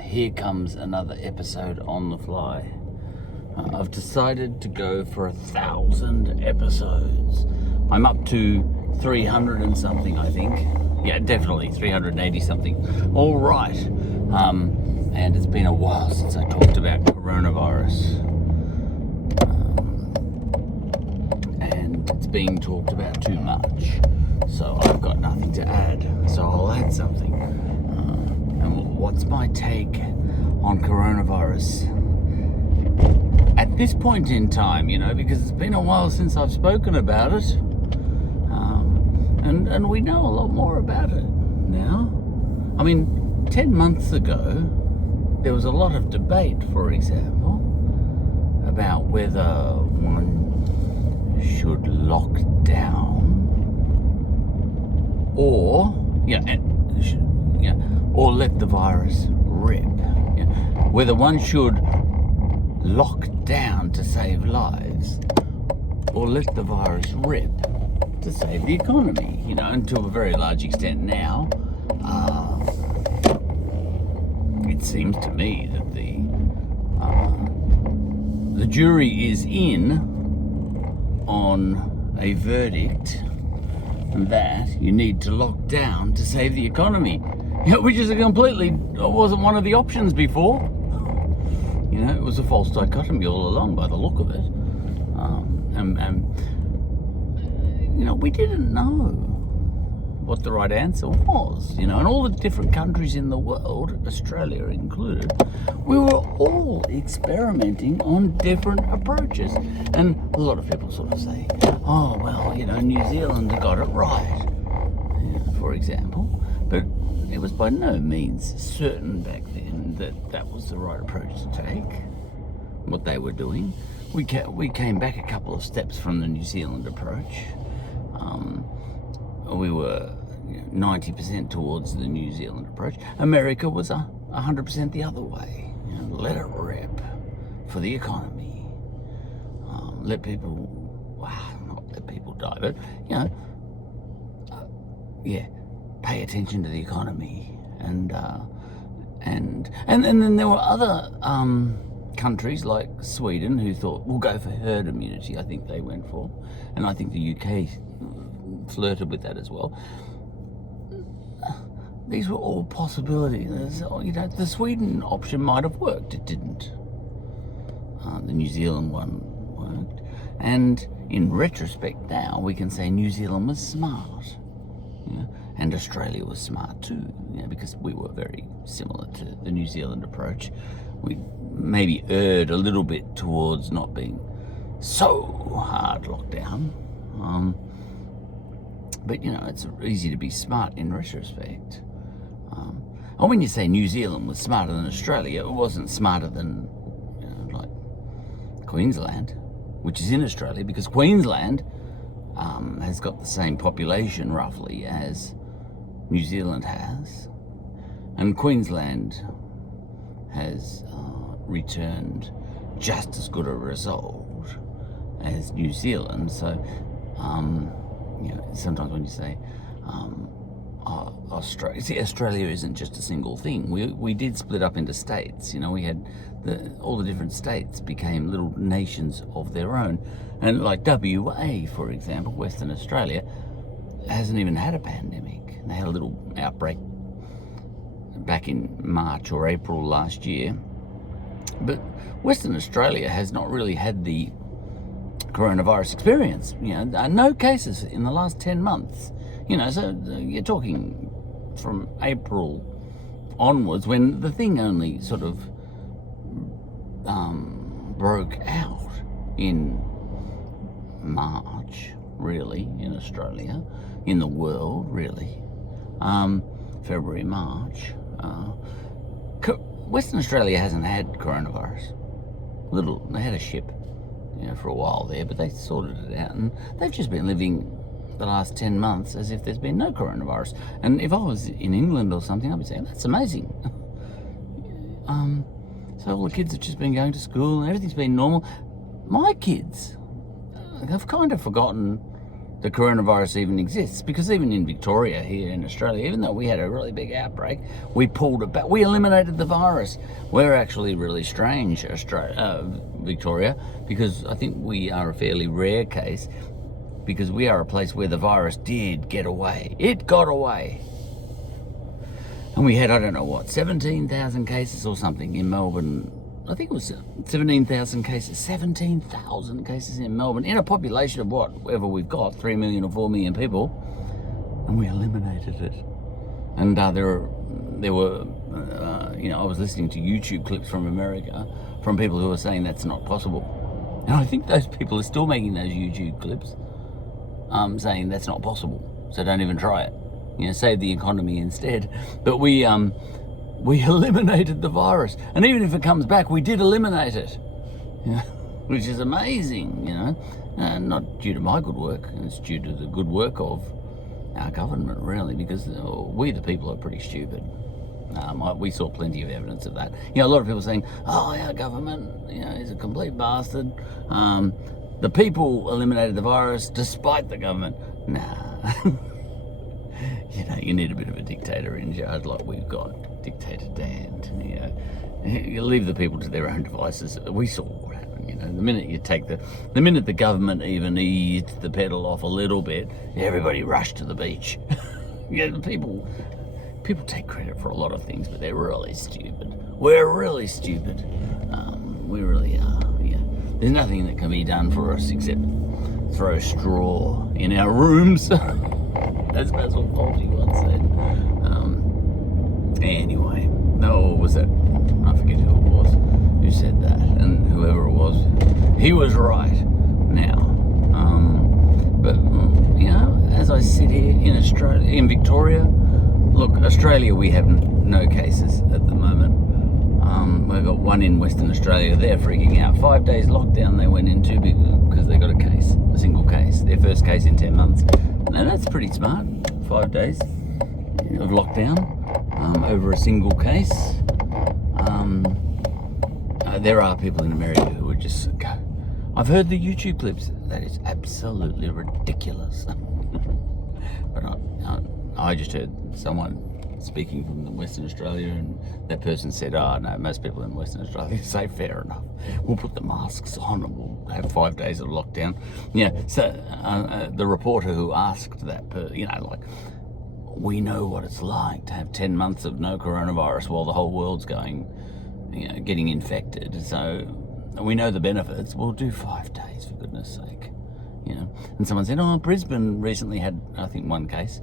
Here comes another episode on the fly. I've decided to go for 1,000 episodes. I'm up to 300 and something, I think. Yeah, definitely 380 something. All right. And it's been a while since I talked about coronavirus. And it's being talked about too much. So I've got nothing to add. So I'll add something. And what's my take on coronavirus? At this point in time, because it's been a while since I've spoken about it, and we know a lot more about it now. I mean, 10 months ago, there was a lot of debate, for example, about whether one should lock down or let the virus rip. Whether one should lock down to save lives or let the virus rip to save the economy, and to a very large extent now, it seems to me that the jury is in on a verdict that you need to lock down to save the economy, which is wasn't one of the options before. It was a false dichotomy all along by the look of it. We didn't know what the right answer was, and all the different countries in the world, Australia included, we were all experimenting on different approaches. And a lot of people sort of say, oh, well, New Zealand got it right, for example. But it was by no means certain back then that was the right approach to take, what they were doing. We came back a couple of steps from the New Zealand approach. We were 90% towards the New Zealand approach. America was 100% the other way. Let it rip for the economy. Not let people die, but pay attention to the economy. And then there were other countries like Sweden who thought, we'll go for herd immunity. I think they went for, and I think the UK flirted with that as well. These were all possibilities. The Sweden option might have worked. It didn't. The New Zealand one worked. And in retrospect now, we can say New Zealand was smart. And Australia was smart too, because we were very similar to the New Zealand approach. We maybe erred a little bit towards not being so hard lockdown. But it's easy to be smart in retrospect. And when you say New Zealand was smarter than Australia, it wasn't smarter than like Queensland, which is in Australia, because Queensland has got the same population roughly as New Zealand has, and Queensland has returned just as good a result as New Zealand. So sometimes when you say Australia isn't just a single thing. We did split up into states. We had all the different states became little nations of their own. And like WA, for example, Western Australia, hasn't even had a pandemic. They had a little outbreak back in March or April last year. But Western Australia has not really had the coronavirus experience. No cases in the last 10 months. So you're talking from April onwards, when the thing only sort of broke out in March, really, in Australia, in the world, really. February, March. Western Australia hasn't had coronavirus. They had a ship, for a while there, but they sorted it out, and they've just been living the last 10 months as if there's been no coronavirus. And if I was in England or something, I'd be saying, that's amazing. So all the kids have just been going to school and everything's been normal. My kids have kind of forgotten the coronavirus even exists. Because even in Victoria here in Australia, even though we had a really big outbreak, we pulled it back. We eliminated the virus. We're actually really strange, Victoria, because I think we are a fairly rare case, because we are a place where the virus did get away. It got away. And we had, I don't know what, 17,000 cases or something in Melbourne. I think it was 17,000 cases. 17,000 cases in Melbourne, in a population of whatever we've got, 3 million or 4 million people, and we eliminated it. And there were, I was listening to YouTube clips from America from people who are saying that's not possible. And I think those people are still making those YouTube clips saying that's not possible, so don't even try it. Save the economy instead. But we eliminated the virus, and even if it comes back, we did eliminate it, which is amazing, not due to my good work. It's due to the good work of our government, really, because we, the people, are pretty stupid. We saw plenty of evidence of that. A lot of people saying, "Oh, our government, is a complete bastard." The people eliminated the virus despite the government. Nah. You need a bit of a dictator in charge like we've got. Dictator Dan. You leave the people to their own devices. We saw what happened. The minute the government even eased the pedal off a little bit, everybody rushed to the beach. People take credit for a lot of things, but they're really stupid. We're really stupid. We really are. There's nothing that can be done for us except throw straw in our rooms. As Basil Fawlty once said. Anyway, what was it? I forget who it was who said that, and whoever it was, he was right. Now, but as I sit here in Australia, in Victoria, look, Australia, we have no cases at the moment. We've got one in Western Australia. They're freaking out. 5 days lockdown they went into because they got a single case, their first case in 10 months. And that's pretty smart. 5 days of lockdown over a single case. There are people in America who are just go. I've heard the YouTube clips. That is absolutely ridiculous. But I just heard someone speaking from Western Australia, and that person said, "Oh no, most people in Western Australia say fair enough. We'll put the masks on and we'll have 5 days of lockdown." So the reporter who asked that, we know what it's like to have 10 months of no coronavirus while the whole world's getting infected. So we know the benefits. We'll do 5 days, for goodness sake. And someone said, "Oh, Brisbane recently had, I think, one case,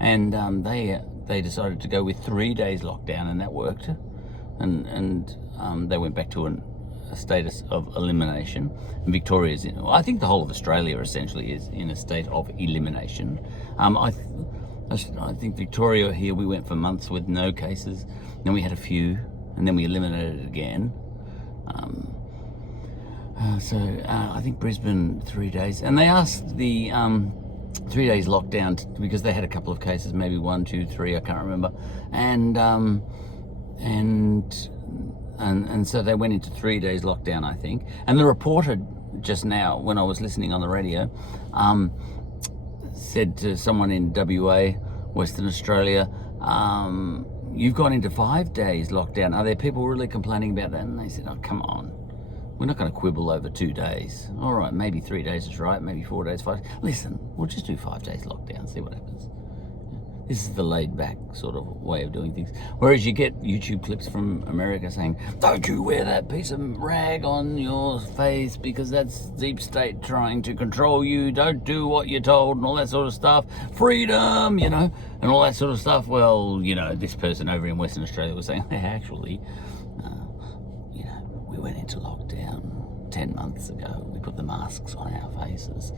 and they decided to go with 3 days lockdown, and that worked, and they went back to a status of elimination. And Victoria's I think the whole of Australia essentially is in a state of elimination. I think Victoria here, we went for months with no cases, then we had a few, and then we eliminated it again. I think Brisbane 3 days, and they asked the 3 days lockdown because they had a couple of cases, maybe 1, 2, 3, I can't remember, and so they went into 3 days lockdown, I think. And the reporter just now, when I was listening on the radio, said to someone in WA, Western Australia, "You've gone into 5 days lockdown. Are there people really complaining about that?" And they said, "Oh, come on. We're not going to quibble over 2 days. All right, maybe 3 days is right, maybe 4 days, 5. Listen, we'll just do 5 days lockdown, see what happens." This is the laid-back sort of way of doing things. Whereas you get YouTube clips from America saying, "Don't you wear that piece of rag on your face because that's deep state trying to control you. Don't do what you're told," and all that sort of stuff. Freedom, and all that sort of stuff. Well, this person over in Western Australia was saying, actually, we went into lockdown 10 months ago. We put the masks on our faces,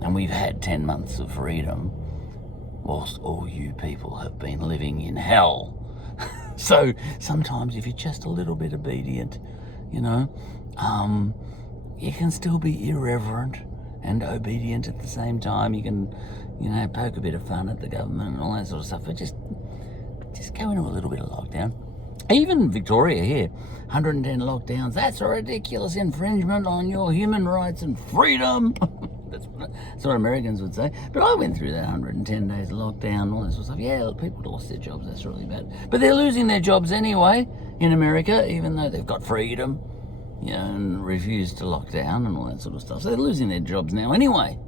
and we've had 10 months of freedom whilst all you people have been living in hell. So sometimes if you're just a little bit obedient, you can still be irreverent and obedient at the same time. You can, poke a bit of fun at the government and all that sort of stuff, but just go into a little bit of lockdown. Even Victoria here, 110 lockdowns. That's a ridiculous infringement on your human rights and freedom. That's what Americans would say. But I went through that 110 days of lockdown, all that sort of stuff. Yeah, people lost their jobs. That's really bad. But they're losing their jobs anyway in America, even though they've got freedom, and refuse to lock down and all that sort of stuff. So they're losing their jobs now anyway,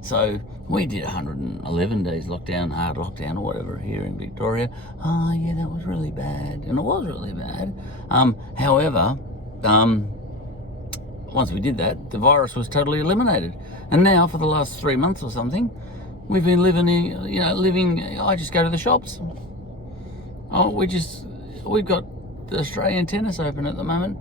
So we did 111 days lockdown, hard lockdown or whatever here in Victoria. Oh, yeah, that was really bad. And it was really bad. However, once we did that, the virus was totally eliminated. And now, for the last 3 months or something, we've been living, I just go to the shops. We've got the Australian Tennis Open at the moment,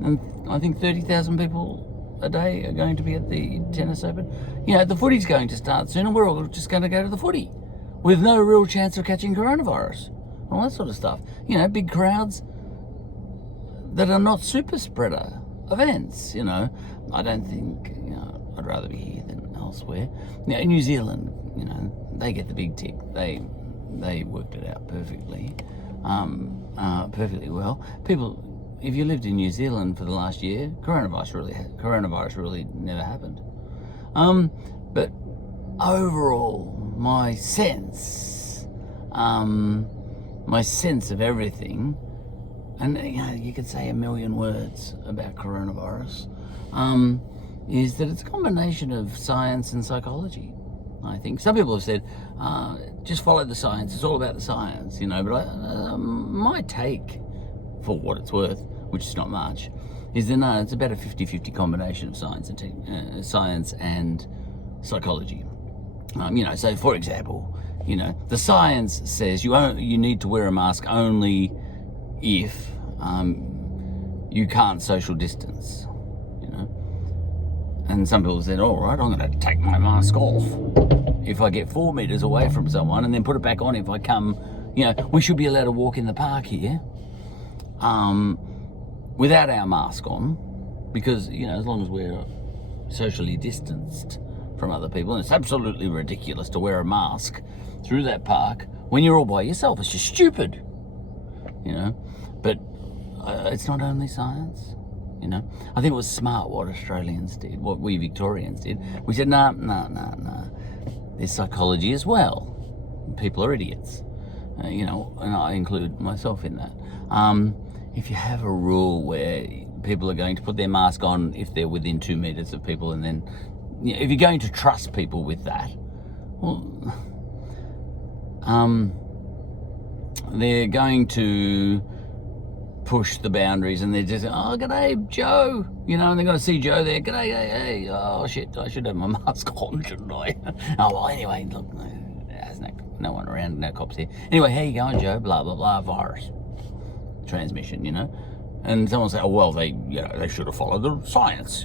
and I think 30,000 people a day are going to be at the Tennis Open. The footy's going to start soon, and we're all just going to go to the footy with no real chance of catching coronavirus. All that sort of stuff. Big crowds that are not super spreader events. I don't think, I'd rather be here than elsewhere. In New Zealand, they get the big tick. They worked it out perfectly, perfectly well. People, if you lived in New Zealand for the last year, coronavirus really never happened. But overall, my sense of everything, and you could say a million words about coronavirus, is that it's a combination of science and psychology. I think some people have said, just follow the science. It's all about the science, But my take, for what it's worth, which is not much, is that no, it's about a 50-50 combination of science and psychology. So for example, the science says you need to wear a mask only if you can't social distance, And some people said, all right, I'm going to take my mask off if I get 4 meters away from someone, and then put it back on if I come. We should be allowed to walk in the park here without our mask on, because as long as we're socially distanced from other people, and it's absolutely ridiculous to wear a mask through that park when you're all by yourself. It's just stupid, But it's not only science. I think it was smart what Australians did, what we Victorians did. We said, no. There's psychology as well. People are idiots, and I include myself in that. If you have a rule where people are going to put their mask on if they're within 2 meters of people, and then if you're going to trust people with that, well, they're going to push the boundaries, and they're just, oh, g'day, Joe, and they're going to see Joe there, g'day, hey, oh, shit, I should have my mask on, shouldn't I? Oh, well, anyway, look, there's no one around, no cops here. Anyway, how you going, Joe? Blah, blah, blah, virus transmission, And someone say, oh, well, they should have followed the science,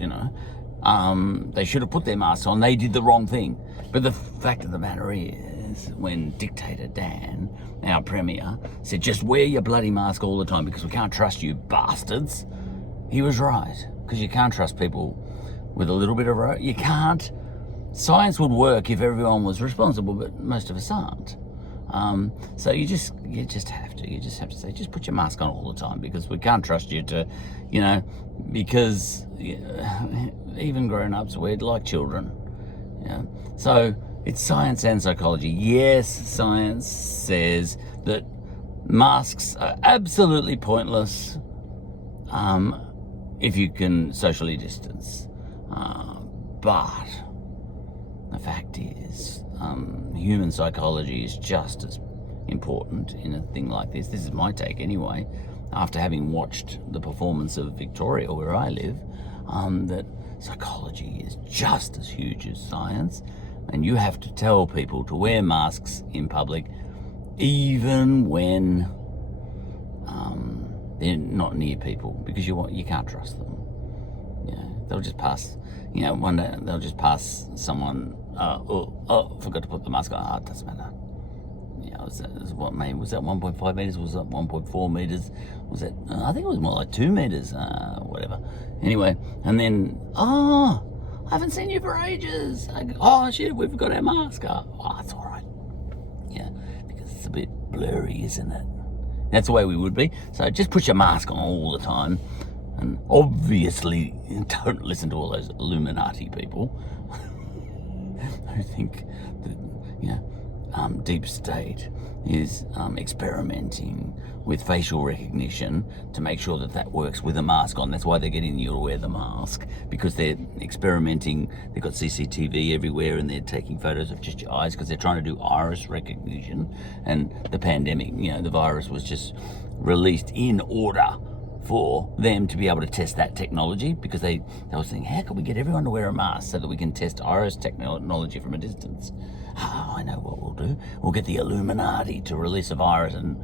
They should have put their masks on. They did the wrong thing. But the fact of the matter is, when Dictator Dan, our Premier, said, just wear your bloody mask all the time because we can't trust you bastards, he was right. Because you can't trust people with a little bit of... You can't. Science would work if everyone was responsible, but most of us aren't. So you just have to say, just put your mask on all the time, because we can't trust you to, because even grown-ups, we're like children. So it's science and psychology. Yes, science says that masks are absolutely pointless if you can socially distance. But the fact is, human psychology is just as important in a thing like this. This is my take anyway, after having watched the performance of Victoria, where I live, that psychology is just as huge as science, and you have to tell people to wear masks in public, even when they're not near people, because you can't trust them. They'll just pass. One day they'll just pass someone. Forgot to put the mask on. It doesn't matter. Was that 1.5 meters? Was that 1.4 meters? Was that? I think it was more like 2 meters. Whatever. Anyway, and then I haven't seen you for ages. Oh shit, we forgot our mask. Oh, it's all right. Because it's a bit blurry, isn't it? That's the way we would be. So just put your mask on all the time. And obviously, don't listen to all those Illuminati people who think that, deep state is experimenting with facial recognition to make sure that that works with a mask on. That's why they're getting you to wear the mask, because they're experimenting. They've got CCTV everywhere and they're taking photos of just your eyes because they're trying to do iris recognition. And the pandemic, the virus was just released in order for them to be able to test that technology, because they were thinking, how can we get everyone to wear a mask so that we can test iris technology from a distance? Oh, I know what we'll do. We'll get the Illuminati to release a virus and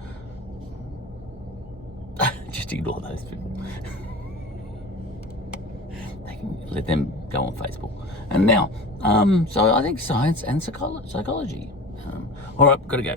just ignore those people. They can let them go on Facebook. And now, so I think science and psychology. All right, gotta go.